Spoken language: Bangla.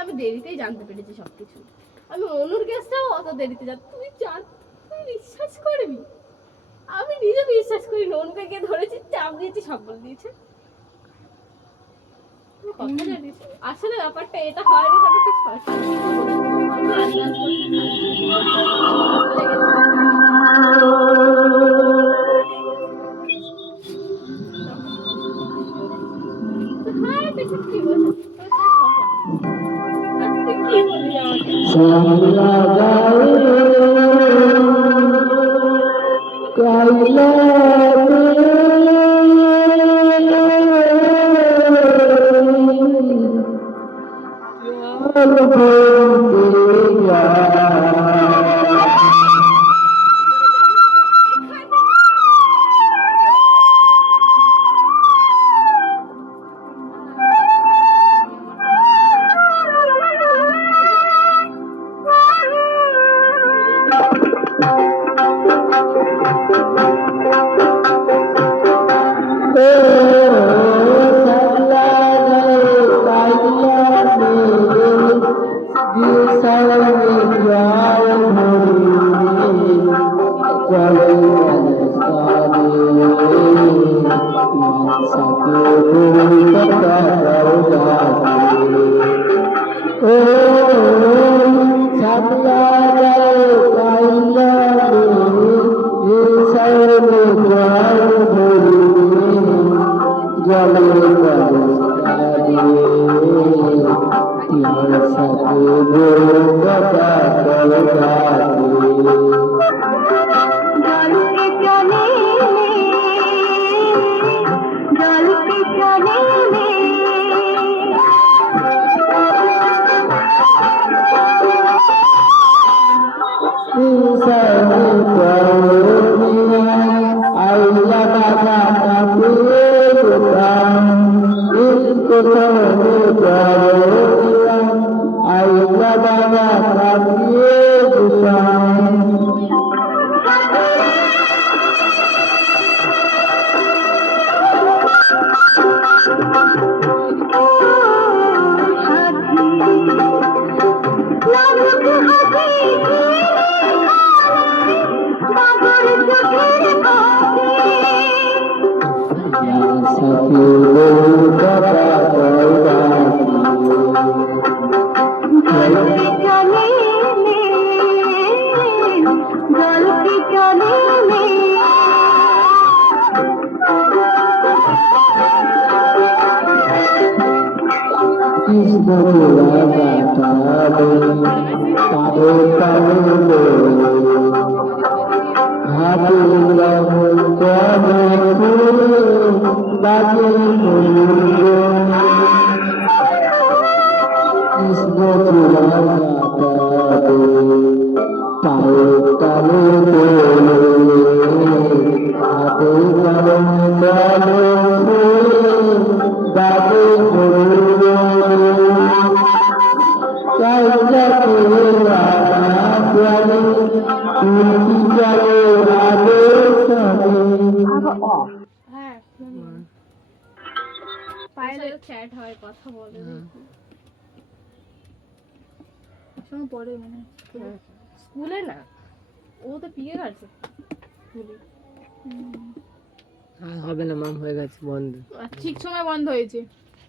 আমি দেরিতেই জানতে পেরেছি সবকিছু। আমি অনুর কেসটাও অত দেরিতে তুই বিশ্বাস করবি? আমি নিজে বিশ্বাস করি না। অনুকে গিয়ে ধরেছি, চাপ দিয়েছি, সব বলে দিয়েছে। কথা জানিস আসলে ব্যাপারটা এটা হয় না, ব্যাপারটা কি বলি চ্যাট হয়, কথা বলে পরে মানে স্কুলে না, ও তো পিএর আছে হবে না, মাম হয়ে গেছে বন্ধ, ঠিক সময় বন্ধ হয়েছে।